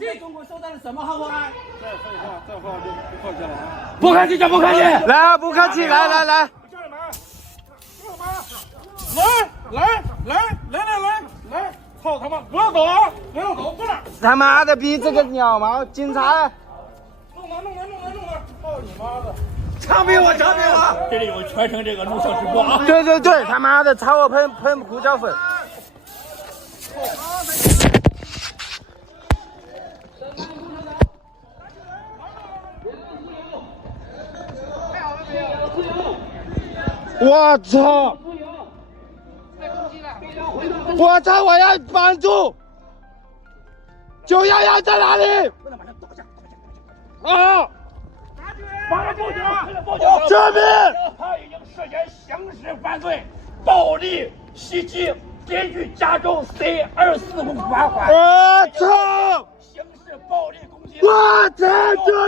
对中国受到了什么祸害？再话就不客气了啊！不客气就不客气，来，不客气，来。叫什么？叫什么？来！操他妈！不要走啊！不要走，过来！他妈的逼这个鸟毛警察！弄他！操你妈的！枪毙我！这里有全程这个录像直播啊！对，他妈的朝我喷胡椒粉！我操！我操！我要帮助！911在哪里？啊！马上报警！救命！他已经涉嫌刑事犯罪、暴力袭击，根据加州 C245罚款。我操！刑事暴力攻击。我操！救